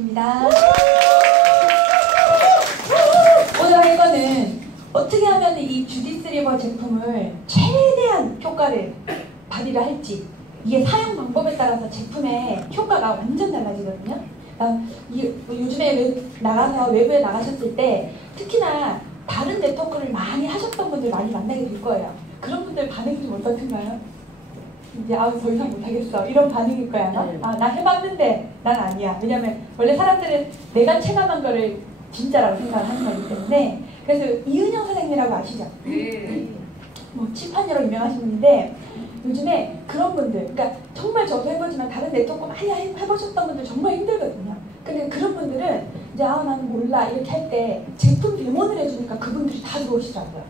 입니다. 오늘 할 거는 어떻게 하면 이 주디스 리버 제품을 최대한 효과를 발휘를 할지, 이게 사용 방법에 따라서 제품의 효과가 완전 달라지거든요. 요즘에 외부에 나가셨을 때 특히나 다른 네트워크를 많이 하셨던 분들 많이 만나게 될 거예요. 그런 분들 반응이 좀 어떻든가요? 이제 더 이상 못하겠어 이런 반응일 거야. 나 해봤는데 난 아니야. 왜냐면 원래 사람들은 내가 체감한 거를 진짜라고 생각하는 거기 때문에. 그래서 이은영 선생님이라고 아시죠? 뭐 칠판녀로 유명하신 분인데 요즘에 그런 분들, 그러니까 정말 저도 해보지만 다른 네트워크 많이 해보셨던 분들 정말 힘들거든요. 근데 그런 분들은 이제 나는 몰라 이렇게 할 때 제품 데모를 해주니까 그분들이 다 들어오시더라고요.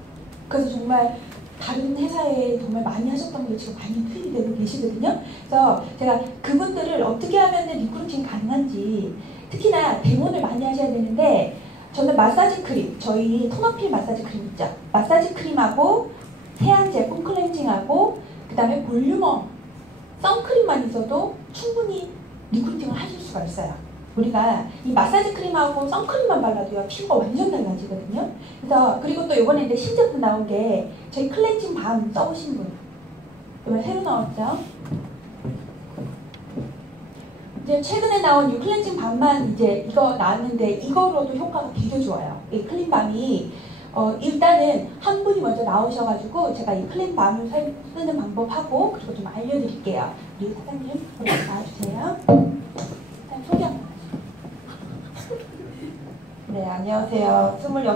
그래서 정말 다른 회사에 정말 많이 하셨던 분들 지금 많이 투입이 되고 계시거든요. 그래서 제가 그분들을 어떻게 하면 리크루팅 가능한지, 특히나 데모를 많이 하셔야 되는데, 저는 마사지 크림, 저희 톤어필 마사지 크림 있죠. 마사지 크림하고 세안 제품 클렌징하고 그 다음에 볼륨업 선크림만 있어도 충분히 리크루팅을 하실 수가 있어요. 우리가 이 마사지 크림하고 선크림만 발라도요 피부가 완전 달라지거든요. 그래서 그리고 또 이번에 이제 신제품 나온 게 저희 클렌징 밤 써보신 분, 이번에 새로 나왔죠. 이제 최근에 나온 이 클렌징 밤만 이제 이거 나왔는데 이거로도 효과가 되게 좋아요. 이 클린 밤이 일단은 한 분이 먼저 나오셔가지고 제가 이 클린 밤을 쓰는 방법하고 그리고 좀 알려드릴게요. 우리 사장님 나와주세요. 일단 소개 한번. 네, 안녕하세요. 26살,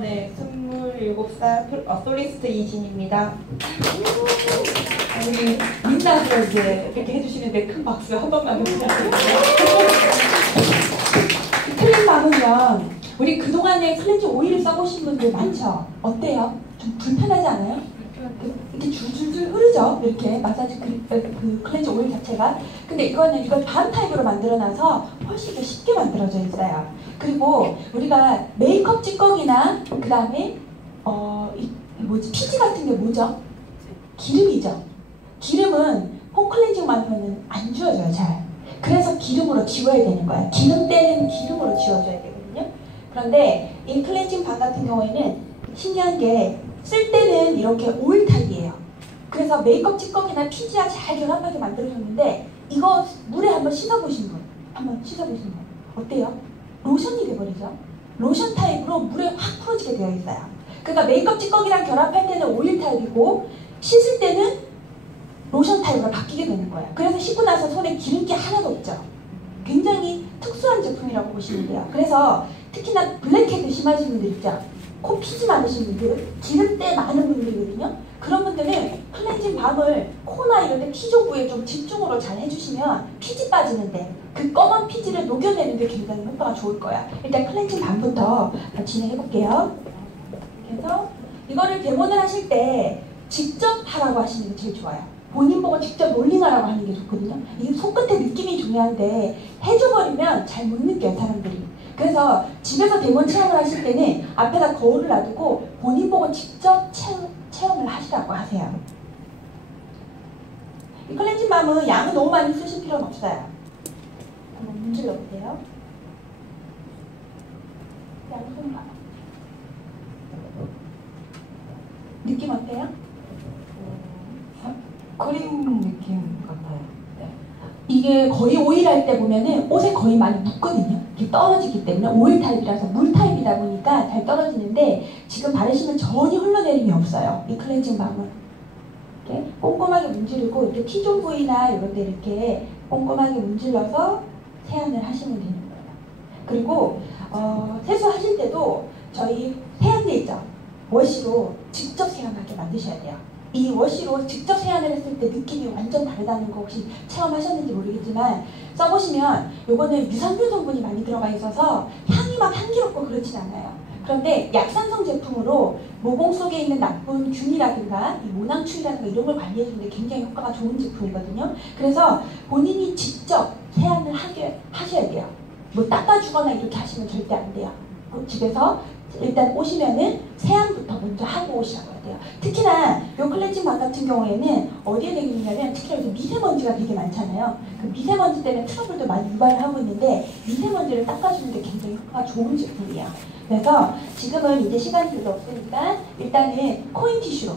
네, 27살 솔리스트 이진입니다. 우리 민낯으로 이제 이렇게 해주시는데 큰 박수 한 번만 해주세요. 클린 밤은요, 우리 그동안에 클렌징 오일을 써보신 분들 많죠? 어때요? 좀 불편하지 않아요? 이렇게 줄줄줄 흐르죠? 이렇게 마사지 그 클렌징 오일 자체가. 근데 이걸 밤 타입으로 만들어놔서 훨씬 더 쉽게 만들어져 있어요. 그리고 우리가 메이크업 찌꺼기나 그 다음에 피지 같은 게 뭐죠? 기름이죠. 기름은 폼 클렌징만 하면 안 지워져요, 잘. 그래서 기름으로 지워야 되는 거예요. 기름 때는 기름으로 지워줘야 되거든요. 그런데 이 클렌징 밤 같은 경우에는 신기한 게 쓸 때는 이렇게 오일 타입이에요. 그래서 메이크업 찌꺼기나 피지와 잘 결합하게 만들어줬는데 이거 물에 한번 씻어보신 분, 어때요? 로션이 돼버리죠. 로션 타입으로 물에 확 풀어지게 되어 있어요. 그러니까 메이크업 찌꺼기랑 결합할 때는 오일 타입이고 씻을 때는 로션 타입으로 바뀌게 되는 거예요. 그래서 씻고 나서 손에 기름기 하나도 없죠. 굉장히 특수한 제품이라고 보시면 돼요. 그래서 특히나 블랙헤드 심하신 분들 있죠. 코 피지 많으신 분들, 기름때 많은 분들이거든요. 그런 분들은 클렌징 밤을 코나 이런 데 T존부에 좀 집중으로 잘 해주시면 피지 빠지는데 그 검은 피지를 녹여내는데 굉장히 효과가 좋을 거야. 일단 클렌징 밤부터 진행해 볼게요. 그래서 이거를 데모를 하실 때 직접 하라고 하시는 게 제일 좋아요. 본인 보고 직접 롤링하라고 하는 게 좋거든요. 이게 손끝의 느낌이 중요한데 해줘버리면 잘 못 느껴요, 사람들이. 그래서 집에서 데모 체험을 하실 때는 앞에다 거울을 놔두고 본인 보고 직접 체험을 하시라고 하세요. 이 클렌징 밤은 양을 너무 많이 쓰실 필요는 없어요. 한번 문질러 보세요. 양손 느낌 어때요? 크림 느낌 같아요. 이게 거의 오일 할 때 보면은 옷에 거의 많이 묻거든요. 이게 떨어지기 때문에 오일 타입이라서 물 타입이다 보니까 잘 떨어지는데 지금 바르시면 전혀 흘러내림이 없어요. 이 클렌징 밤은 이렇게 꼼꼼하게 문지르고 이렇게 T존 부위나 이런 데 이렇게 꼼꼼하게 문질러서 세안을 하시면 되는 거예요. 그리고 세수하실 때도 저희 세안대 있죠? 워시로 직접 세안하게 만드셔야 돼요. 이 워시로 직접 세안을 했을 때 느낌이 완전 다르다는 거 혹시 체험하셨는지 모르겠지만 써보시면 요거는 유산균 성분이 많이 들어가 있어서 향이 막 향기롭고 그렇진 않아요. 그런데 약산성 제품으로 모공 속에 있는 나쁜 균이라든가 이 모낭충이라든가 이런 걸 관리해주는데 굉장히 효과가 좋은 제품이거든요. 그래서 본인이 직접 세안을 하셔야 돼요. 뭐 닦아주거나 이렇게 하시면 절대 안 돼요. 집에서 일단 오시면은 세안부터 먼저 하고 오시라고 해야 돼요. 특히나 요 클렌징 방 같은 경우에는 어디에 되게 있냐면 특히나 요즘 미세먼지가 되게 많잖아요. 그 미세먼지 때문에 트러블도 많이 유발을 하고 있는데 미세먼지를 닦아주는 게 굉장히 효과가 좋은 제품이에요. 그래서 지금은 이제 시간이 별로 없으니까 일단은 코인 티슈로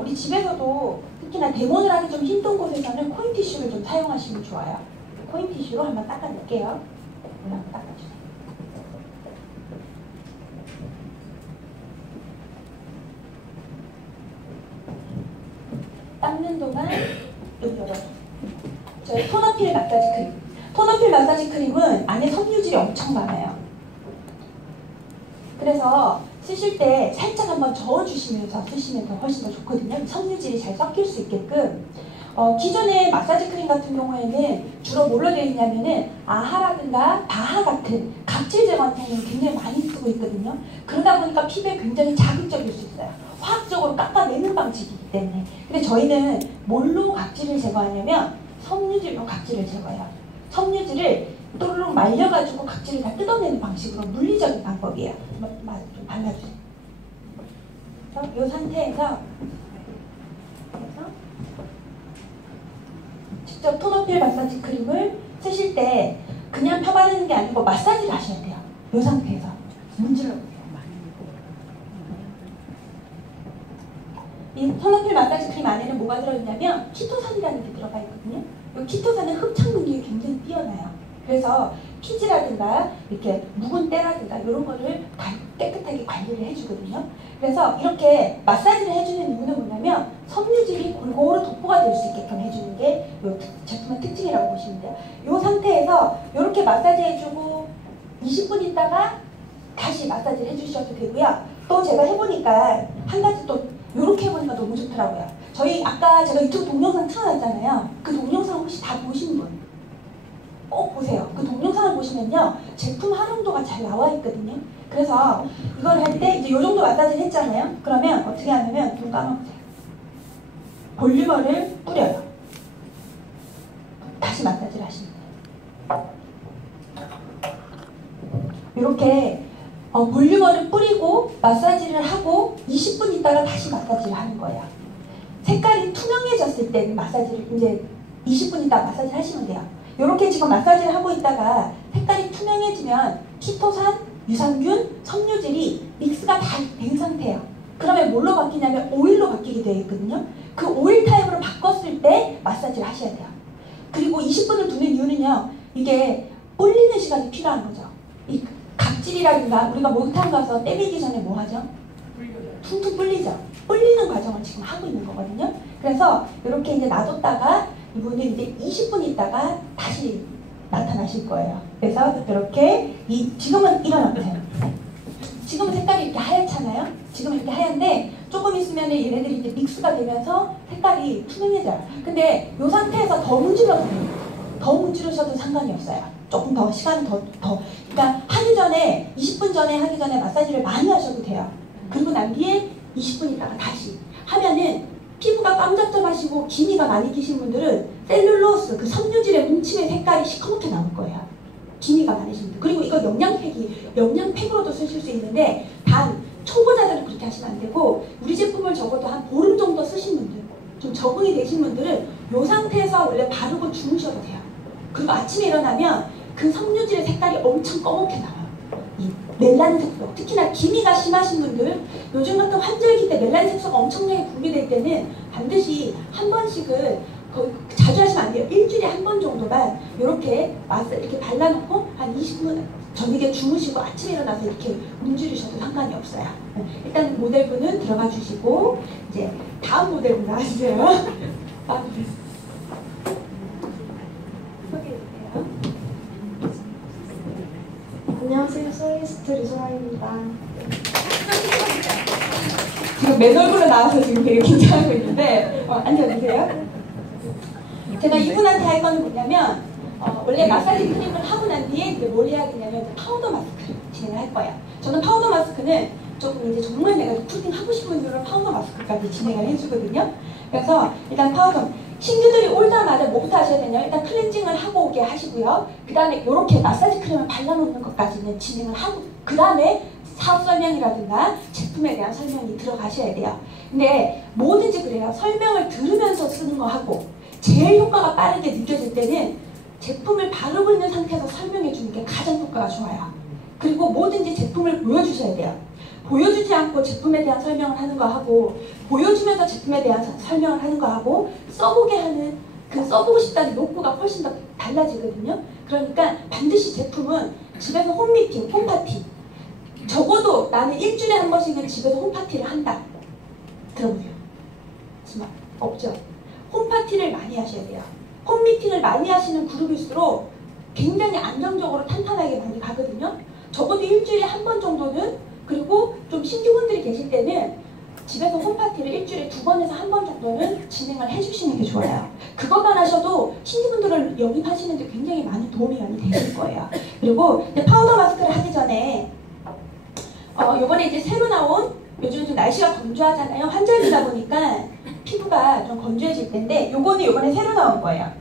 우리 집에서도 특히나 대본을 하기 좀 힘든 곳에서는 코인 티슈를 좀 사용하시면 좋아요. 코인 티슈로 한번 닦아낼게요. 한번 닦아주세요. 닦는 동안 여기 열어요. 저희 톤어필 마사지 크림. 톤어필 마사지 크림은 안에 섬유질이 엄청 많아요. 그래서 쓰실 때 살짝 한번 저어주시면서 쓰시면 더 훨씬 더 좋거든요. 섬유질이 잘 섞일 수 있게끔. 기존의 마사지 크림 같은 경우에는 주로 뭘로 되어 있냐면은 아하라든가 바하 같은 각질 제거하는 성분을 굉장히 많이 쓰고 있거든요. 그러다 보니까 피부에 굉장히 자극적일 수 있어요. 화학적으로 깎아내는 방식이기 때문에. 근데 저희는 뭘로 각질을 제거하냐면 섬유질로 각질을 제거해요. 섬유질을 또르륵 말려가지고 각질을 다 뜯어내는 방식으로 물리적인 방법이에요. 좀 발라주세요. 이 상태에서 직접 톤어필 마사지 크림을 쓰실 때 그냥 펴바르는 게 아니고 마사지를 하셔야 돼요. 이 상태에서 문질러보세요. 이 톤어필 마사지 크림 안에는 뭐가 들어있냐면 키토산이라는 게 들어가 있거든요. 이 키토산은 흡착 능력이 굉장히 뛰어나요. 그래서 피지라든가 이렇게 묵은 때라든가 이런 거를 깨끗하게 관리를 해주거든요. 그래서 이렇게 마사지를 해주는 이유는 뭐냐면 섬유질이 골고루 도포가 될 수 있게끔 해주는 게 이 제품의 특징이라고 보시면 돼요. 이 상태에서 이렇게 마사지 해주고 20분 있다가 다시 마사지를 해주셔도 되고요. 또 제가 해보니까 한 가지 또 이렇게 해보니까 너무 좋더라고요. 저희 아까 제가 유튜브 동영상 틀어놨잖아요. 그 동영상 혹시 다 보신 분? 꼭 보세요. 그 동영상을 보시면요. 제품 활용도가 잘 나와 있거든요. 그래서 이걸 할 때 이제 이 정도 마사지를 했잖아요. 그러면 어떻게 하냐면 눈 감아보세요. 볼륨어를 뿌려요. 다시 마사지를 하시면 돼요. 이렇게 볼륨어를 뿌리고 마사지를 하고 20분 있다가 다시 마사지를 하는 거예요. 색깔이 투명해졌을 때는 마사지를 이제 20분 있다가 마사지를 하시면 돼요. 이렇게 지금 마사지를 하고 있다가 색깔이 투명해지면 키토산, 유산균, 섬유질이 믹스가 다 된 상태예요. 그러면 뭘로 바뀌냐면 오일로 바뀌게 되어 있거든요. 그 오일 타입으로 바꿨을 때 마사지를 하셔야 돼요. 그리고 20분을 두는 이유는요. 이게 불리는 시간이 필요한 거죠. 이 각질이라든가 우리가 목욕탕 가서 때리기 전에 뭐 하죠? 퉁퉁 불리죠. 불리는 과정을 지금 하고 있는 거거든요. 그래서 이렇게 이제 놔뒀다가 이분은 이제 20분 있다가 다시 나타나실 거예요. 그래서 이렇게 지금은 일어나보세요. 지금은 색깔이 이렇게 하얗잖아요. 지금 이렇게 하얀데 조금 있으면 얘네들이 이제 믹스가 되면서 색깔이 투명해져요. 근데 이 상태에서 더 문질러도 돼요. 더 문지르셔도 상관이 없어요. 조금 더 시간을 그러니까 하기 전에 20분 전에 하기 전에 마사지를 많이 하셔도 돼요. 그리고 난 뒤에 20분 있다가 다시 하면은 피부가 깜짝잡하시고 기미가 많이 끼신 분들은 셀룰로스 그 섬유질의 뭉침의 색깔이 시커멓게 나올 거예요. 기미가 많으신 분들. 그리고 이거 영양팩으로도 쓰실 수 있는데 단 초보자들은 그렇게 하시면 안 되고 우리 제품을 적어도 한 보름 정도 쓰신 분들 좀 적응이 되신 분들은 이 상태에서 원래 바르고 주무셔도 돼요. 그리고 아침에 일어나면 그 섬유질의 색깔이 엄청 검게 나와요. 이 멜라닌 색소, 특히나 기미가 심하신 분들, 요즘 같은 환절기 때 멜라닌 색소가 엄청나게 분비될 때는 반드시 한 번씩은 자주 하시면 안 돼요. 일주일에 한 번 정도만 이렇게 이렇게 발라놓고 한 20분 저녁에 주무시고 아침에 일어나서 이렇게 문지르셔도 상관이 없어요. 일단 모델분은 들어가 주시고 이제 다음 모델분 나와주세요. 소개해주세요. 안녕하세요. 솔리스트 류소라입니다. 지금 맨 얼굴로 나와서 지금 되게 긴장하고 있는데 앉아주세요. 제가 이분한테 할 거는 뭐냐면 원래 마사지 크림을 하고 난 뒤에 이제 뭘 해야 되냐면 파우더 마스크를 진행을 할 거예요. 저는 파우더 마스크는 조금 이제 정말 내가 리프팅 하고 싶은 분들은 파우더 마스크까지 진행을 해주거든요. 그래서 일단 파우더 신규들이 오자마자 뭐부터 하셔야 되냐면 일단 클렌징을 하고 오게 하시고요. 그 다음에 이렇게 마사지 크림을 발라놓는 것까지는 진행을 하고 그 다음에 사업 설명이라든가 제품에 대한 설명이 들어가셔야 돼요. 근데 뭐든지 그래요. 설명을 들으면서 쓰는 거 하고 제일 효과가 빠르게 느껴질 때는 제품을 바르고 있는 상태에서 설명해 주는 게 가장 효과가 좋아요. 그리고 뭐든지 제품을 보여주셔야 돼요. 보여주지 않고 제품에 대한 설명을 하는 거 하고 보여주면서 제품에 대한 설명을 하는 거 하고 써보게 하는 그 써보고 싶다는 욕구가 훨씬 더 달라지거든요. 그러니까 반드시 제품은 집에서 홈미팅, 홈파티 적어도 나는 일주일에 한 번씩은 집에서 홈파티를 한다. 들어보세요. 정말 없죠. 홈파티를 많이 하셔야 돼요. 홈미팅을 많이 하시는 그룹일수록 굉장히 안정적으로 탄탄하게 많이 가거든요. 적어도 일주일에 한 번 정도는 그리고 좀 신규분들이 계실 때는 집에서 홈파티를 일주일에 2번에서 1번 정도는 진행을 해주시는 게 좋아요. 그것만 하셔도 신규분들을 영입하시는데 굉장히 많은 도움이 많이 되실 거예요. 그리고 이제 파우더 마스크를 하기 전에 요번에 이제 새로 나온 요즘 좀 날씨가 건조하잖아요. 환절기다 보니까 피부가 좀 건조해질 텐데 요거는 요번에 새로 나온 거예요.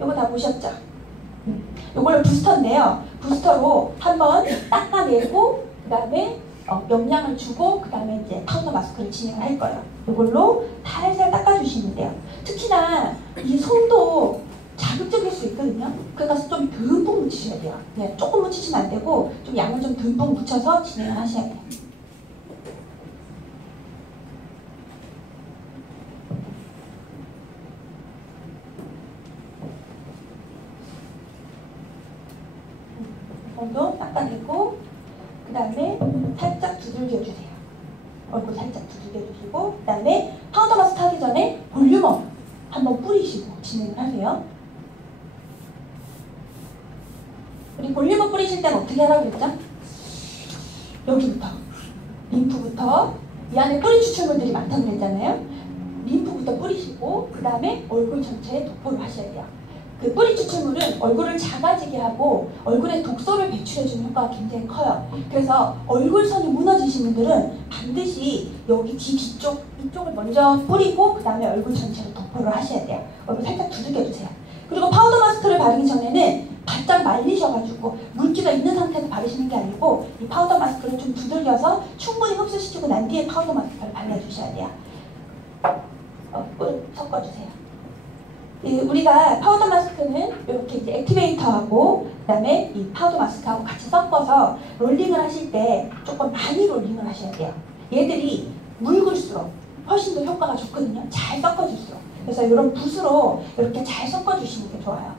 요거 다 보셨죠? 요거는 부스터인데요. 부스터로 한번 닦아내고 그 다음에 영양을 주고 그 다음에 이제 파우더 마스크를 진행을 할 거예요. 이걸로 살살 닦아주시면 돼요. 특히나 이 손도 자극적일 수 있거든요. 그러니까 좀 듬뿍 묻히셔야 돼요. 네, 조금 묻히시면 안 되고 좀 양을 좀 듬뿍 묻혀서 진행을 하셔야 돼요. 손도 닦아내고 그 다음에 살짝 두들겨주세요. 얼굴 살짝 두들겨주시고 그 다음에 파우더 마스크 하기 전에 볼륨업 한번 뿌리시고 진행을 하세요. 우리 볼륨업 뿌리실 때는 어떻게 하라고 그랬죠? 여기부터 림프부터 이 안에 뿌리 추출물들이 많다고 그랬잖아요. 림프부터 뿌리시고 그 다음에 얼굴 전체에 도포를 하셔야 돼요. 그 뿌리 추출물은 얼굴을 작아지게 하고 얼굴에 독소를 배출해주는 효과가 굉장히 커요. 그래서 얼굴선이 무너지신 분들은 반드시 여기 뒤쪽 이쪽을 먼저 뿌리고 그 다음에 얼굴 전체로 도포를 하셔야 돼요. 얼굴 살짝 두들겨주세요. 그리고 파우더 마스크를 바르기 전에는 바짝 말리셔가지고 물기가 있는 상태에서 바르시는 게 아니고 이 파우더 마스크를 좀 두들겨서 충분히 흡수시키고 난 뒤에 파우더 마스크를 발라주셔야 돼요. 꿀 섞어주세요. 우리가 파우더 마스크는 이렇게 이제 액티베이터하고 그 다음에 이 파우더 마스크하고 같이 섞어서 롤링을 하실 때 조금 많이 롤링을 하셔야 돼요. 얘들이 묽을수록 훨씬 더 효과가 좋거든요. 잘 섞어줄수록. 그래서 이런 붓으로 이렇게 잘 섞어주시는 게 좋아요.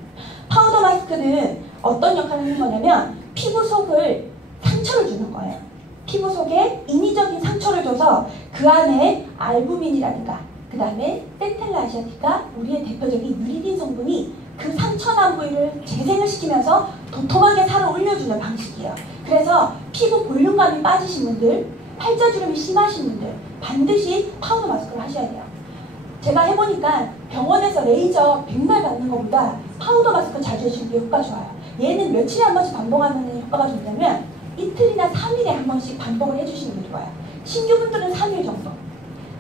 파우더 마스크는 어떤 역할을 하는 거냐면 피부 속을 상처를 주는 거예요. 피부 속에 인위적인 상처를 줘서 그 안에 알부민이라든가 그 다음에 센텔라 아시아티카 우리의 대표적인 유리딘 성분이 그 상처난 부위를 재생을 시키면서 도톰하게 살아 올려주는 방식이에요. 그래서 피부 볼륨감이 빠지신 분들, 팔자주름이 심하신 분들 반드시 파우더 마스크를 하셔야 돼요. 제가 해보니까 병원에서 레이저 백날 받는 것보다 파우더 마스크 자주 해주는 게 효과가 좋아요. 얘는 며칠에 한 번씩 반복하면 효과가 좋냐면 이틀이나 3일에 한 번씩 반복을 해주시는 게 좋아요. 신규분들은 3일 정도.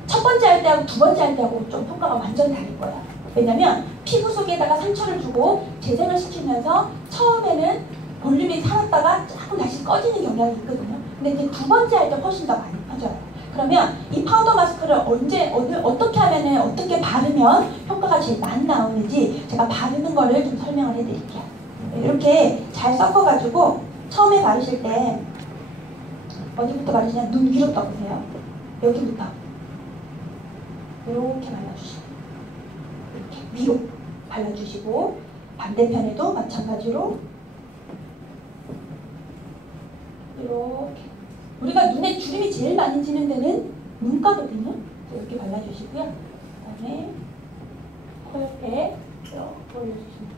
첫 번째 할 때하고 두 번째 할 때하고 좀 효과가 완전 다를 거예요. 왜냐면 피부 속에다가 상처를 주고 재생을 시키면서 처음에는 볼륨이 살았다가 조금 다시 꺼지는 경향이 있거든요. 근데 이제 두 번째 할 때 훨씬 더 많이 퍼져요. 그러면 이 파우더 마스크를 어떻게 하면은 어떻게 바르면 효과가 제일 많이 나오는지 제가 바르는 거를 좀 설명을 해드릴게요. 이렇게 잘 섞어가지고 처음에 바르실 때 어디부터 바르시냐? 눈 위로 떠보세요. 여기부터 이렇게 발라주시고 이렇게 위로 발라주시고 반대편에도 마찬가지로 이렇게 우리가 눈에 주름이 제일 많이 지는 데는 눈가거든요. 이렇게 발라주시고요. 그 다음에 코 옆에 이렇게 올려주시면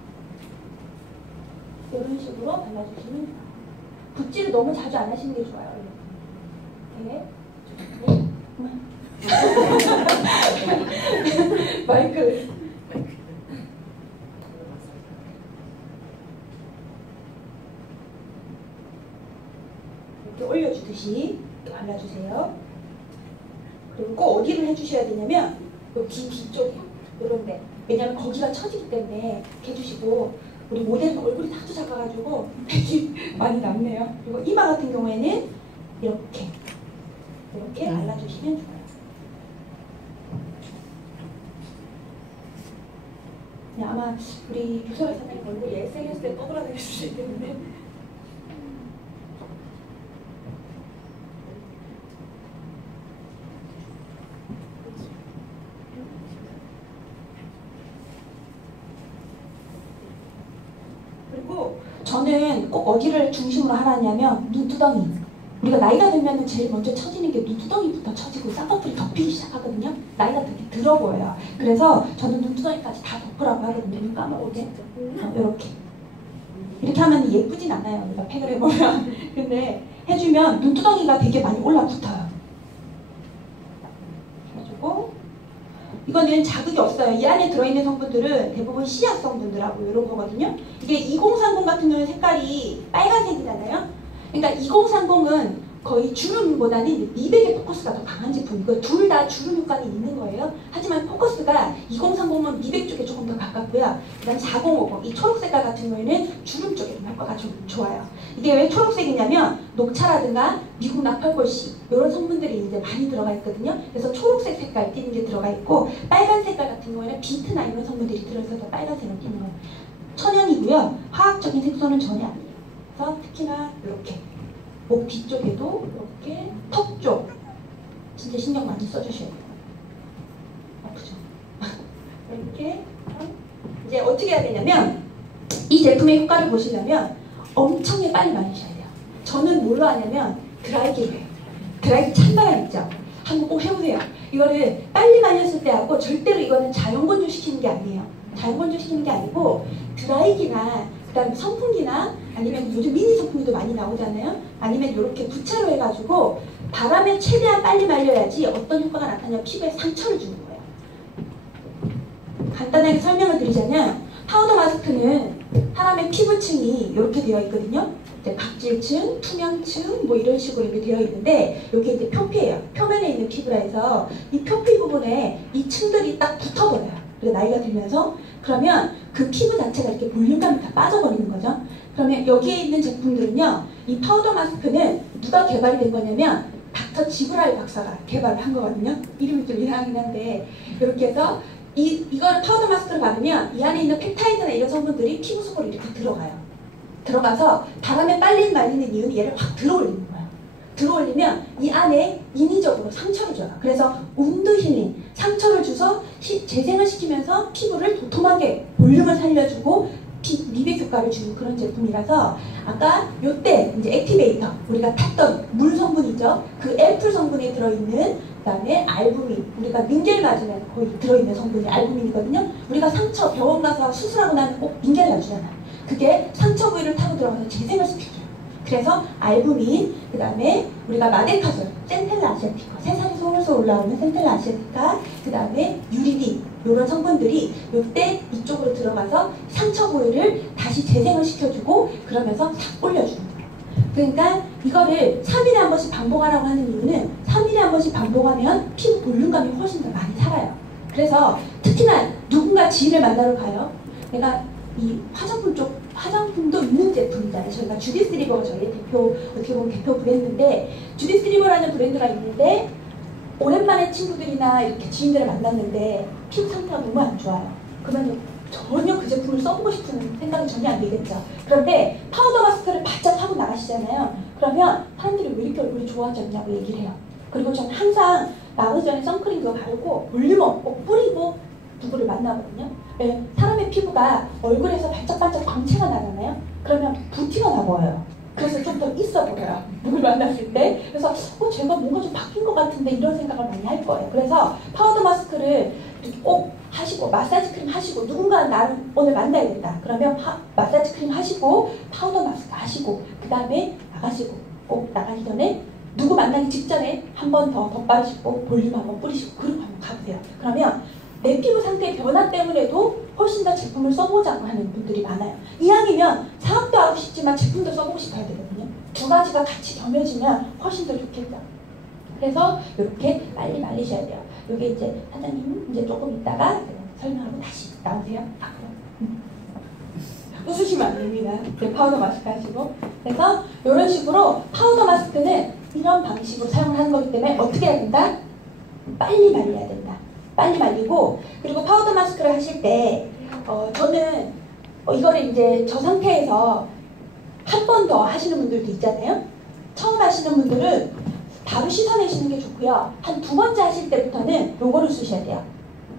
이런 식으로 발라주시면 붓질을 너무 자주 안 하시는 게 좋아요. 이렇게 네. 마이크 이렇게 올려주듯이 이렇게 발라주세요. 그리고 꼭 어디를 해주셔야 되냐면 이 뒤쪽이요. 이런 데. 왜냐면 거기가 처지기 때문에 이렇게 해주시고 우리 모델은 얼굴이 다소 작아가지고 백이 많이 남네요. 그리고 이마 같은 경우에는 이렇게 발라주시면 좋아요. 아마 우리 유소라 선생님 얼굴이 SNS에 떠돌아다닐 수 있기 때문에 그리고 저는 꼭 어디를 중심으로 하라냐면 눈두덩이. 우리가 나이가 들면 제일 먼저 처지는 게 눈두덩이부터 처지고 쌍꺼풀이 덮이기 시작하거든요. 나이가 되게 들어 보여요. 그래서 저는 눈두덩이까지 다 덮으라고 하거든요. 눈 까먹게 이렇게 하면 예쁘진 않아요. 우리가 팩을 해보면. 근데 해주면 눈두덩이가 되게 많이 올라붙어요. 그래가지고 이거는 자극이 없어요. 이 안에 들어있는 성분들은 대부분 씨앗 성분들하고 이런 거거든요. 이게 2030 같은 경우는 색깔이 빨간색이잖아요. 그러니까 2030은 거의 주름보다는 미백의 포커스가 더 강한 제품이고 둘 다 주름 효과는 있는 거예요. 하지만 포커스가 2030은 미백 쪽에 조금 더 가깝고요. 그 다음 4050, 이 초록 색깔 같은 경우에는 주름 쪽에 효과가 좀 좋아요. 이게 왜 초록색이냐면 녹차라든가 미국 나팔꽃씨 이런 성분들이 이제 많이 들어가 있거든요. 그래서 초록색 색깔 띄는 게 들어가 있고 빨간 색깔 같은 경우에는 비트나 이런 성분들이 들어있어서 빨간색을 띄는 거예요. 천연이고요. 화학적인 색소는 전혀 아니에요. 그래서 특히나 이렇게 목 뒤쪽에도 이렇게 턱 쪽 진짜 신경 많이 써주셔야 돼요. 아프죠? 이렇게 이제 어떻게 해야 되냐면 이 제품의 효과를 보시려면 엄청 빨리 말리셔야 돼요. 저는 뭘로 하냐면 드라이기로 해요. 드라이기 찬바람 있죠? 한번 꼭 해보세요. 이거를 빨리 말렸을 때 하고 절대로 이거는 자연 건조시키는 게 아니에요. 자연 건조시키는 게 아니고 드라이기나 그다음에 선풍기나 아니면 요즘 미니 선풍기도 많이 나오잖아요. 아니면 이렇게 부채로 해가지고 바람에 최대한 빨리 말려야지 어떤 효과가 나타나면 피부에 상처를 주는 거예요. 간단하게 설명을 드리자면 파우더 마스크는 사람의 피부층이 이렇게 되어 있거든요. 각질층, 투명층 뭐 이런 식으로 이렇게 되어 있는데 여기 이제 표피예요. 표면에 있는 피부라 해서 이 표피 부분에 이 층들이 딱 붙어버려요. 그리고 나이가 들면서 그러면 그 피부 자체가 이렇게 볼륨감이 다 빠져버리는 거죠. 그러면 여기에 있는 제품들은요, 이 파우더 마스크는 누가 개발이 된 거냐면 닥터 지브라일 박사가 개발을 한 거거든요. 이름이 좀 이상하긴 한데 이렇게 해서 이걸 파우더 마스크를 바르면 이 안에 있는 펩타이드나 이런 성분들이 피부 속으로 이렇게 들어가서 바람에 빨리 말리는 이유는 얘를 확 들어올리는 거예요. 들어올리면 이 안에 인위적으로 상처를 줘요. 그래서 운드 힐링, 상처를 줘서 재생을 시키면서 피부를 도톰하게 볼륨을 살려주고 미백 효과를 주는 그런 제품이라서 아까 요때 이제 액티베이터 우리가 탔던 물 성분이죠. 그 앰플 성분에 들어있는 그다음에 알부민, 우리가 링겔 맞으면 거의 들어있는 성분이 알부민이거든요. 우리가 상처 병원 가서 수술하고 나면 꼭 링겔 놔주잖아요. 그게 상처 부위를 타고 들어가서 재생을 시켜줘요. 그래서 알부민, 그 다음에 우리가 마데카솔, 센텔라 아시아티카, 세상에 솔솔 올라오는 센텔라 아시아티카, 그 다음에 유리딘 이런 성분들이 이때 이쪽으로 들어가서 상처 부위를 다시 재생을 시켜주고 그러면서 싹 올려주는 거예요. 그러니까 이거를 3일에 한 번씩 반복하라고 하는 이유는 3일에 한 번씩 반복하면 피부 볼륨감이 훨씬 더 많이 살아요. 그래서 특히나 누군가 지인을 만나러 가요. 내가 이 화장품도 있는 제품이잖아요. 저희가 주디스 리버가 저희의 어떻게 보면 대표 브랜드인데, 주디스 리버라는 브랜드가 있는데 오랜만에 친구들이나 이렇게 지인들을 만났는데 피부 상태가 너무 안 좋아요. 그러면 전혀 그 제품을 써보고 싶은 생각이 전혀 안 들겠죠. 그런데 파우더 마스크를 바짝 하고 나가시잖아요. 그러면 사람들이 왜 이렇게 얼굴이 좋아졌냐고 얘기를 해요. 그리고 저는 항상 나가기 전에 선크림 그거 바르고 볼륨업 꼭 뿌리고 누구를 만나거든요. 네, 사람의 피부가 얼굴에서 반짝반짝 광채가 나잖아요. 그러면 붓기가 나 보여요. 그래서 좀 더 있어 보여요. 누굴 만났을 때. 그래서 제가 뭔가 좀 바뀐 것 같은데 이런 생각을 많이 할 거예요. 그래서 파우더 마스크를 꼭 하시고 마사지 크림 하시고 누군가 나를 오늘 만나야겠다. 그러면 마사지 크림 하시고 파우더 마스크 하시고 그 다음에 나가시고 꼭 나가기 전에 누구 만나기 직전에 한 번 더 덧바르시고 볼륨 한번 뿌리시고 그러고 한번 가보세요. 그러면 내 피부 상태 변화 때문에도 훨씬 더 제품을 써보자고 하는 분들이 많아요. 이왕이면 사업도 하고 싶지만 제품도 써보고 싶어야 되거든요. 두 가지가 같이 겸해지면 훨씬 더 좋겠죠. 그래서 이렇게 빨리 말리셔야 돼요. 이게 이제 사장님 이제 조금 있다가 설명하고 다시 나오세요. 앞으로. 웃으시면 안 됩니다. 네, 파우더 마스크 하시고. 그래서 이런 식으로 파우더 마스크는 이런 방식으로 사용을 하는 거기 때문에 어떻게 해야 된다? 빨리 말려야 된다. 빨리 말리고, 그리고 파우더 마스크를 하실 때 저는 이거를 이제 저 상태에서 한 번 더 하시는 분들도 있잖아요. 처음 하시는 분들은 바로 씻어내시는 게 좋고요. 한 두 번째 하실 때부터는 요거를 쓰셔야 돼요.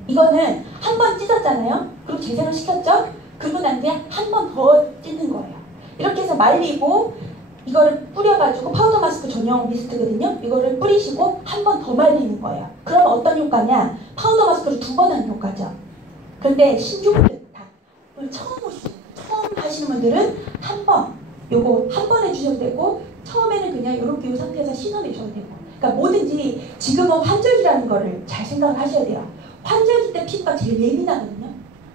이거는 한 번 찢었잖아요. 그리고 재생을 시켰죠? 그러고 난 뒤에 한 번 더 찢는 거예요. 이렇게 해서 말리고 이거를 뿌려가지고 파우더 마스크 전용 미스트거든요. 이거를 뿌리시고 한 번 더 말리는 거예요. 그러면 어떤 효과냐? 파우더 마스크를 두 번 하는 효과죠. 그런데 신규분들 다 처음 하시는 분들은 한 번, 요거 한 번 해주셔도 되고 처음에는 그냥 이렇게 이 상태에서 씻어내셔도 되고. 그러니까 뭐든지 지금은 환절기라는 거를 잘 생각을 하셔야 돼요. 환절기 때 피부가 제일 예민하거든요.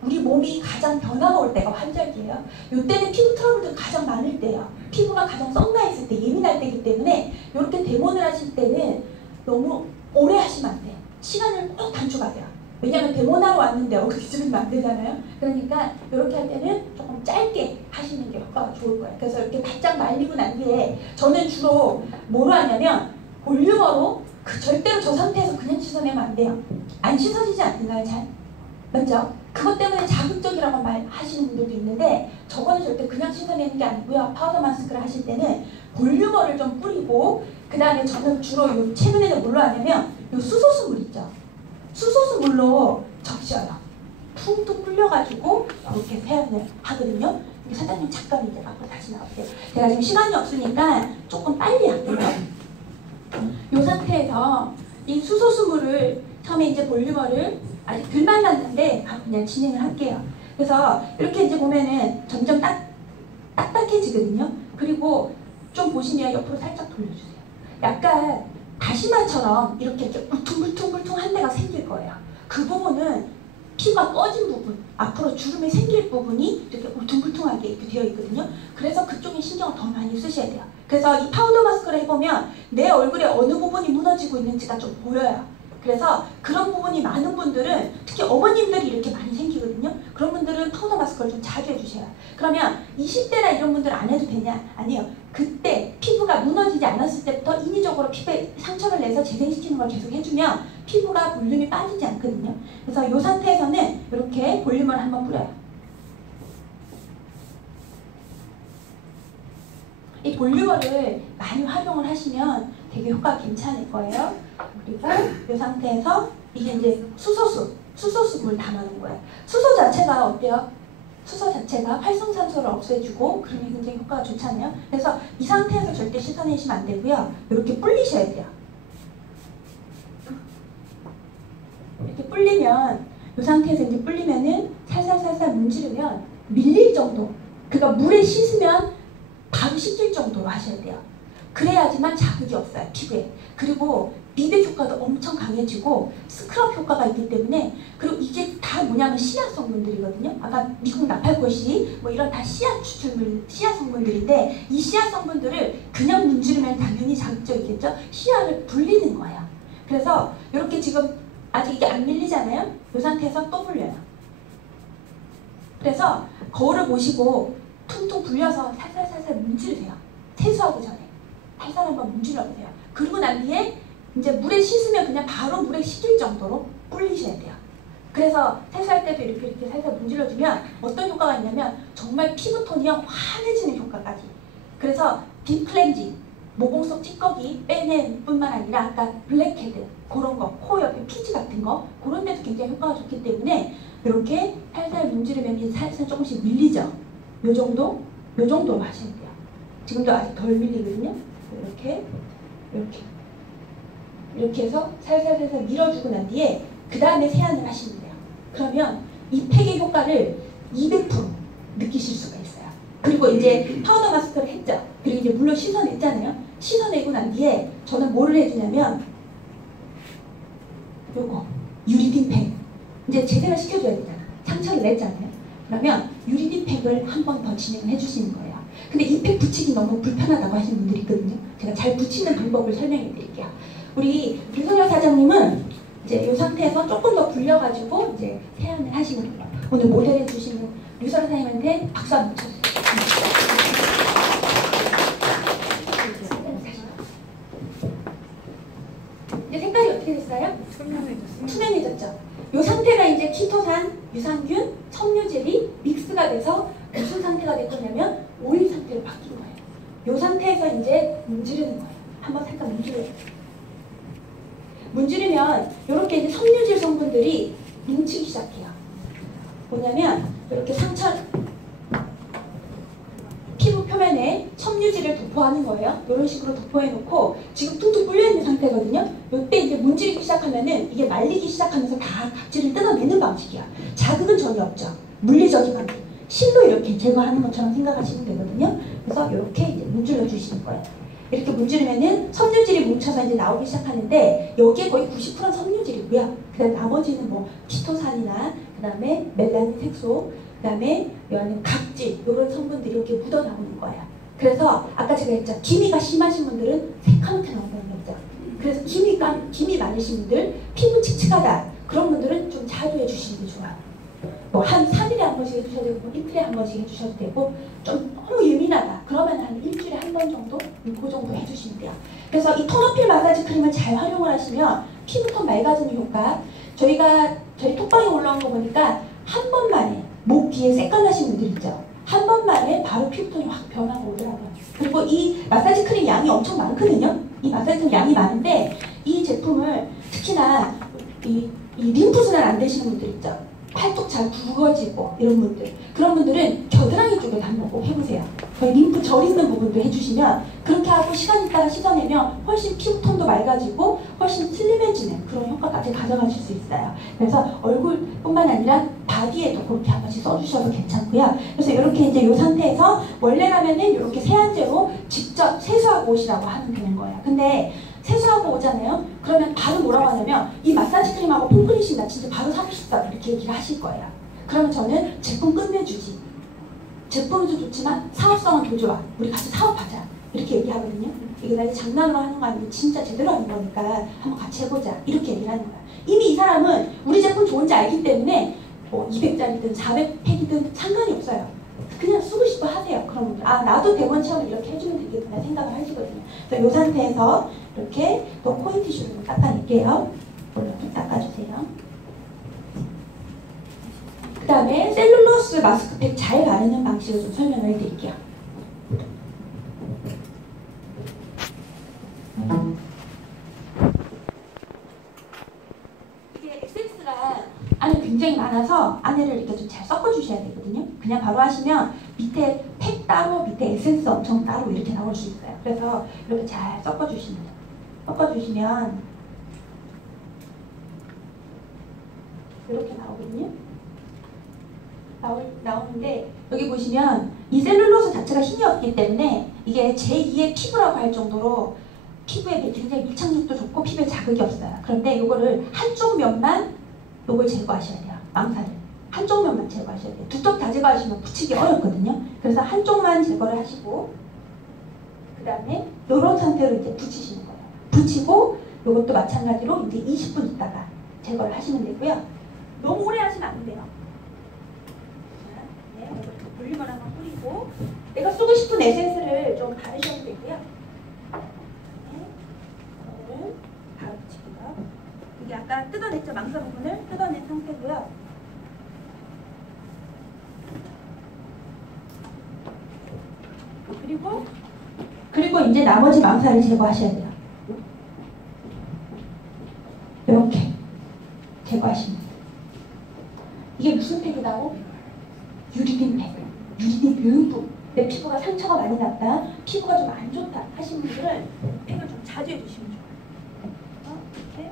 우리 몸이 가장 변화가 올 때가 환절기예요. 이때는 피부 트러블도 가장 많을 때예요. 피부가 가장 썩나 있을 때 예민할 때이기 때문에 이렇게 데모를 하실 때는 너무 오래 하시면 안 돼요. 시간을 꼭 단축하세요. 왜냐하면 데모하러 왔는데 얼굴 뒤집으면 안 되잖아요. 그러니까 이렇게 할 때는 조금 짧게 하시는 게 효과가 좋을 거예요. 그래서 이렇게 바짝 말리고 난 뒤에 저는 주로 뭐로 하냐면 볼륨어로 절대로 저 상태에서 그냥 씻어내면 안 돼요. 안 씻어지지 않나요? 잘? 맞죠? 그것 때문에 자극적이라고 말하시는 분들도 있는데 저거는 절대 그냥 씻어내는 게 아니고요. 파우더 마스크를 하실 때는 볼륨어를 좀 뿌리고 그 다음에 저는 주로 최근에는 뭘로 하냐면 요 수소수물 있죠? 수소수물로 적셔요. 퉁퉁 불려가지고 이렇게 세안을 하거든요. 사장님 잠깐 이제 앞으로 다시 나올게요. 제가 지금 시간이 없으니까 조금 빨리 할게요. 이 상태에서 이 수소수물을 처음에 이제 볼륨어를 아직 덜 말랐는데 바로 그냥 진행을 할게요. 그래서 이렇게 이제 보면은 점점 딱딱해지거든요. 그리고 좀 보시면 옆으로 살짝 돌려주세요. 약간 다시마처럼 이렇게 울퉁불퉁한 데가 생길 거예요. 그 부분은 피부가 꺼진 부분, 앞으로 주름이 생길 부분이 이렇게 울퉁불퉁하게 이렇게 되어 있거든요. 그래서 그쪽에 신경을 더 많이 쓰셔야 돼요. 그래서 이 파우더 마스크를 해보면 내 얼굴에 어느 부분이 무너지고 있는지가 좀 보여요. 그래서 그런 부분이 많은 분들은 특히 어머님들이 이렇게 많이 생기거든요. 그런 분들은 파우더 마스크를 좀 자주 해주세요. 그러면 20대나 이런 분들 안 해도 되냐? 아니요. 그때 피부가 무너지지 않았을 때부터 인위적으로 피부에 상처를 내서 재생시키는 걸 계속 해주면 피부가 볼륨이 빠지지 않거든요. 그래서 이 상태에서는 이렇게 볼륨을 한번 뿌려요. 이 볼륨어를 많이 활용을 하시면 되게 효과가 괜찮을 거예요. 그리고 이 상태에서 이게 이제 수소수물 담아놓은 거예요. 수소 자체가 어때요? 수소 자체가 활성산소를 없애주고 그러면 굉장히 효과가 좋잖아요. 그래서 이 상태에서 절대 씻어내시면 안 되고요. 이렇게 불리셔야 돼요. 이렇게 불리면 이 상태에서 이제 불리면은 살살 문지르면 밀릴 정도. 그러니까 물에 씻으면 바로 씻길 정도로 하셔야 돼요. 그래야지만 자극이 없어요, 피부에. 그리고 미백 효과도 엄청 강해지고 스크럽 효과가 있기 때문에. 그리고 이게 다 뭐냐면 씨앗 성분들이거든요. 아까 미국 나팔꽃이 뭐 이런 다 씨앗 추출물, 씨앗 성분들인데 이 씨앗 성분들을 그냥 문지르면 당연히 자극적이겠죠. 씨앗을 불리는 거예요. 그래서 이렇게 지금 아직 이게 안 밀리잖아요. 이 상태에서 또 불려요. 그래서 거울을 보시고 퉁퉁 불려서 살살 문지르세요. 세수하기 전에 살살 한번 문질러보세요. 그리고 난 뒤에 이제 물에 씻으면 그냥 바로 물에 식힐 정도로 불리셔야 돼요. 그래서 세수할 때도 이렇게 살살 문질러주면 어떤 효과가 있냐면 정말 피부톤이 환해지는 효과까지. 그래서 딥 클렌징, 모공 속 찌꺼기 빼내는 뿐만 아니라 아까 블랙헤드 그런 거, 코 옆에 피지 같은 거 그런 데도 굉장히 효과가 좋기 때문에 이렇게 살살 문지르면 살살 조금씩 밀리죠. 요 정도로 하셔야 돼요. 지금도 아직 덜 밀리거든요. 이렇게 해서 살살 밀어주고 난 뒤에 그 다음에 세안을 하시면 돼요. 그러면 이 팩의 효과를 200% 느끼실 수가 있어요. 그리고 이제 파우더 마스크를 했죠. 그리고 이제 물로 씻어냈잖아요. 씻어내고 난 뒤에 저는 뭐를 해주냐면 요거 유리딘 팩 이제 재생을 시켜줘야 되잖아. 상처를 냈잖아요. 그러면 유리딘 팩을 한 번 더 진행을 해주시는 거예요. 근데 이 팩 붙이기 너무 불편하다고 하시는 분들이 있거든요. 제가 잘 붙이는 방법을 설명해 드릴게요. 우리 김소녀 사장님은 이제 이 상태에서 조금 더 불려가지고 이제 세안을 하시면 돼요. 오늘 모델해 주시는 류설 선생님한테 박수 한번 쳐주세요. 이제 색깔이 어떻게 됐어요? 투명해졌죠. 이 상태가 이제 키토산, 유산균, 섬유질이 믹스가 돼서 무슨 상태가 될 거냐면 오일 상태로 바뀐 거예요. 이 상태에서 이제 문지르는 거예요. 한번 살짝 문지르요. 문지르면 이렇게 이제 섬유질 성분들이 뭉치기 시작해요. 뭐냐면 이렇게 상처 피부 표면에 섬유질을 도포하는 거예요. 이런 식으로 도포해놓고 지금 퉁퉁 불려있는 상태거든요. 이때 이제 문지르기 시작하면은 이게 말리기 시작하면서 다 각질을 뜯어내는 방식이야. 자극은 전혀 없죠. 물리적인 방식. 실로 이렇게 제거하는 것처럼 생각하시면 되거든요. 그래서 이렇게 이제 문질러 주시는 거예요. 이렇게 문지르면은 섬유질이 뭉쳐서 이제 나오기 시작하는데 여기에 거의 90%는 섬유질이고요. 그 다음에 나머지는 뭐 키토산이나 그 다음에 멜라닌 색소, 그 다음에 여기는 각질 이런 성분들이 이렇게 묻어 나오는 거예요. 그래서 아까 제가 했죠. 기미가 심하신 분들은 새카맣게 나온다는 거죠. 그래서 기미 많으신 분들, 피부 칙칙하다 그런 분들은 좀 자주 해주시는 게 좋아요. 뭐 한 3일에 한 번씩 해주셔도 되고 이틀에 한 번씩 해주셔도 되고 좀 너무 예민하다 그러면 한 일주일에 한 번 정도 그 정도 해주시면 돼요. 그래서 이 톤어필 마사지 크림을 잘 활용을 하시면 피부톤 맑아지는 효과. 저희 톡방에 올라온 거 보니까 한 번만에 목 뒤에 새까마신 분들 있죠. 한 번만에 바로 피부톤이 확 변하고 오더라고요. 그리고 이 마사지 크림 양이 엄청 많거든요. 이 마사지 크림 양이 많은데 이 제품을 특히나 이 림프순환 안 되시는 분들 있죠. 팔뚝 잘 굵어지고 이런 분들 그런 분들은 겨드랑이 쪽에 한번 꼭 해보세요. 거의 림프 절 있는 부분도 해주시면 그렇게 하고 시간 있다가 씻어내면 훨씬 피부톤도 맑아지고 훨씬 슬림해지는 그런 효과까지 가져가실 수 있어요. 그래서 얼굴뿐만 아니라 바디에도 그렇게 한 번씩 써주셔도 괜찮고요. 그래서 이렇게 이제 이 상태에서 원래라면은 이렇게 세안제로 직접 세수하고 오시라고 하면 되는 거예요. 근데 세수하고 오잖아요. 그러면 바로 뭐라고 하냐면 이 마사지 크림하고 폼크리싱 나 진짜 바로 사고 싶다 이렇게 얘기를 하실 거예요. 그러면 저는 제품 끝내주지. 제품도 좋지만 사업성은 더 좋아. 우리 같이 사업하자. 이렇게 얘기하거든요. 이게 나 장난으로 하는 거 아니고 진짜 제대로 하는 거니까 한번 같이 해보자. 이렇게 얘기를 하는 거야. 이미 이 사람은 우리 제품 좋은지 알기 때문에 뭐 200짜리든 400팩이든 상관이 없어요. 그냥 쓰고 싶어 하세요. 그럼 나도 대본 체험을 이렇게 해주면 되겠구나 생각을 하시거든요. 그래서 이 상태에서 이렇게 또 코인 티슈로 좀 닦아낼게요. 물로 좀 닦아주세요. 그 다음에 셀룰로스 마스크팩 잘 바르는 방식을 좀 설명을 해드릴게요. 이게 에센스가 안에 굉장히 많아서 안에를 이렇게 좀 잘 섞어주셔야 되거든요. 그냥 바로 하시면 밑에 팩 따로, 밑에 에센스 엄청 따로 이렇게 나올 수 있어요. 그래서 이렇게 잘 섞어주시면 돼요. 섞어주시면 이렇게 나오거든요. 나오는데 여기 보시면 이 셀룰로스 자체가 힘이 없기 때문에 이게 제2의 피부라고 할 정도로 피부에 굉장히 밀착력도 좋고 피부에 자극이 없어요. 그런데 이거를 한쪽 면만 요걸 제거하셔야 돼요. 망사를. 한쪽 면만 제거하셔야 돼요. 두 쪽 다 제거하시면 붙이기 어렵거든요. 그래서 한쪽만 제거를 하시고 그 다음에 이런 상태로 이제 붙이시는 거예요. 붙이고 이것도 마찬가지로 이제 20분 있다가 제거를 하시면 되고요. 너무 오래 하시면 안 돼요. 네, 볼륨을 한번 뿌리고 내가 쓰고 싶은 에센스를 좀 바르셔도 되고요. 네, 이거를 바로 붙이고요. 이게 아까 뜯어냈죠? 망사 부분을 뜯어낸 상태고요. 그리고 이제 나머지 망사를 제거하셔야 돼요. 이렇게 제거하시면 돼요. 이게 무슨 팩이라고? 유리딘 팩. 유리딘 묘부. 내 피부가 상처가 많이 났다, 피부가 좀 안 좋다 하시는 분들은 팩을 좀 자주 해주시면 좋아요. 이렇게.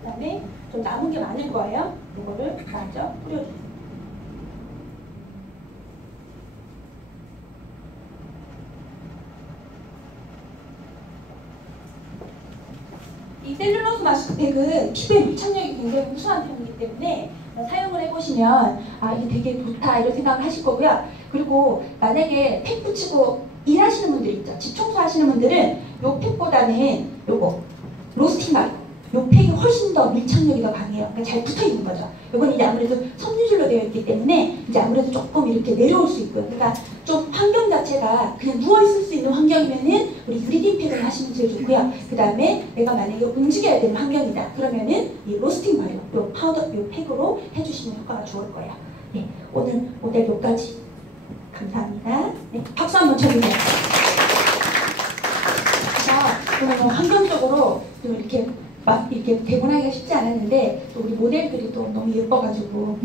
그 다음에 좀 남은 게 많을 거예요. 이거를 마저 뿌려주세요. 이 셀룰로스 마스크팩은 피부의 밀착력이 굉장히 우수한 편이기 때문에 사용을 해보시면 이게 되게 좋다 이런 생각을 하실 거고요. 그리고 만약에 팩 붙이고 일하시는 분들 있죠. 집 청소하시는 분들은 요 팩보다는 요거 로스팅 마요. 요 팩이 훨씬 더 밀착력이 더 강해요. 그러니까 잘 붙어 있는 거죠. 요거는 이제 아무래도 섬유질로 되어 있기 때문에 이제 아무래도 조금 이렇게 내려올 수 있고요. 그러니까 좀 환경 자체가 그냥 누워 있을 수 있는 환경이면은 우리 유리딘 팩을 하시면 제일 좋고요. 그 다음에 내가 만약에 움직여야 되는 환경이다. 그러면은 이 로스팅 마요, 요 파우더, 요 팩으로 해주시면 효과가 좋을 거예요. 네, 오늘 모델 여기까지. 감사합니다. 네, 박수 한번 쳐주세요. 그래서 환경적으로 좀 이렇게 이렇게 대본하기가 쉽지 않았는데 또 우리 모델들이 또 너무 예뻐가지고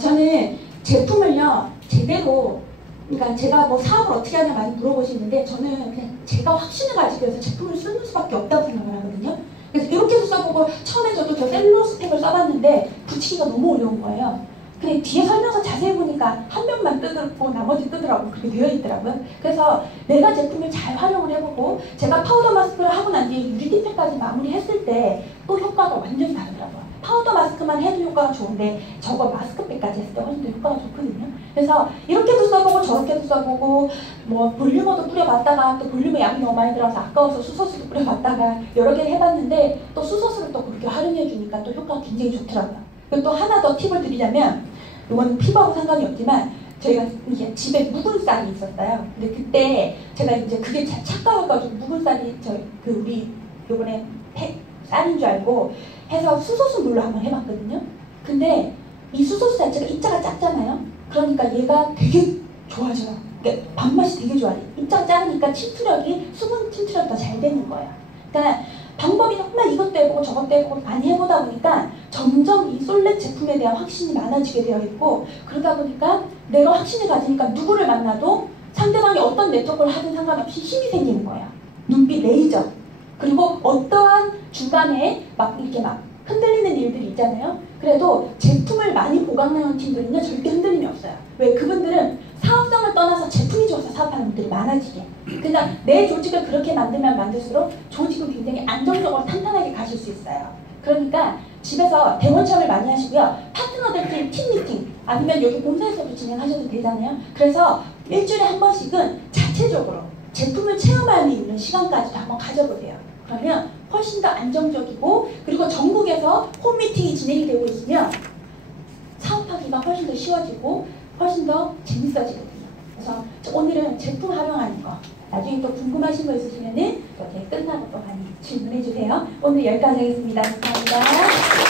저는 제품을요 제대로 그러니까 제가 뭐 사업을 어떻게 하냐 많이 물어보시는데 저는 그냥 제가 확신을 가지고 해서 제품을 쓰는 수밖에 없다고 생각을 하거든요. 그래서 이렇게 해서 써보고 처음에 저도 저 셀룰로스 팩을 써봤는데 붙이기가 너무 어려운 거예요. 근데 뒤에 설명서 자세히 보니까 한 면만 뜯고 나머지 뜨더라고. 그렇게 되어 있더라고요. 그래서 내가 제품을 잘 활용을 해보고 제가 파우더 마스크를 하고 난 뒤에 유리딘 팩까지 마무리했을 때 또 효과가 완전히 다르더라고요. 파우더 마스크만 해도 효과가 좋은데 저거 마스크팩까지 했을 때 훨씬 더 효과가 좋거든요. 그래서 이렇게도 써보고 저렇게도 써보고 뭐 볼륨어도 뿌려봤다가 또 볼륨의 양이 너무 많이 들어서 아까워서 수소수도 뿌려봤다가 여러 개를 해봤는데 또 수소수를 또 그렇게 활용해주니까 또 효과가 굉장히 좋더라고요. 그리고 또 하나 더 팁을 드리자면 이건 피부하고 상관이 없지만 저희가 이제 집에 묵은 쌀이 있었어요. 근데 그때 제가 이제 그게 착각해가지고 묵은 쌀이 우리 요번에 쌀인 줄 알고 해서 수소수 물로 한번 해봤거든요. 근데 이 수소수 자체가 입자가 작잖아요. 그러니까 얘가 되게 좋아져요. 그러니까 밥맛이 되게 좋아요. 입자가 작으니까 침투력이 수분 침투력이 더 잘 되는 거예요. 그러니까 방법이 정말 이것도 해보고 저것도 해보고 많이 해보다 보니까 점점 이 솔렛 제품에 대한 확신이 많아지게 되어 있고 그러다 보니까 내가 확신을 가지니까 누구를 만나도 상대방이 어떤 네트워크를 하든 상관없이 힘이 생기는 거예요. 눈빛 레이저. 그리고 어떠한 중간에 막 이렇게 막 흔들리는 일들이 있잖아요. 그래도 제품을 많이 보강해놓은 팀들은요 절대 흔들림이 없어요. 왜? 그분들은 사업성을 떠나서 제품이 좋아서 사업하는 분들이 많아지게. 그러니까 내 조직을 그렇게 만들면 만들수록 조직은 굉장히 안정적으로 탄탄하게 가실 수 있어요. 그러니까 집에서 대원 체험을 많이 하시고요. 파트너들끼리 팀 미팅 아니면 여기 본사에서도 진행하셔도 되잖아요. 그래서 일주일에 한 번씩은 자체적으로 제품을 체험할 수 있는 시간까지도 한번 가져보세요. 그러면 훨씬 더 안정적이고 그리고 전국에서 홈미팅이 진행이 되고 있으면 사업하기가 훨씬 더 쉬워지고 훨씬 더 재밌어지거든요. 그래서 오늘은 제품 활용하는 거 나중에 또 궁금하신 거 있으시면은 또 끝나고 또 많이 질문해 주세요. 오늘 여기까지 하겠습니다. 감사합니다.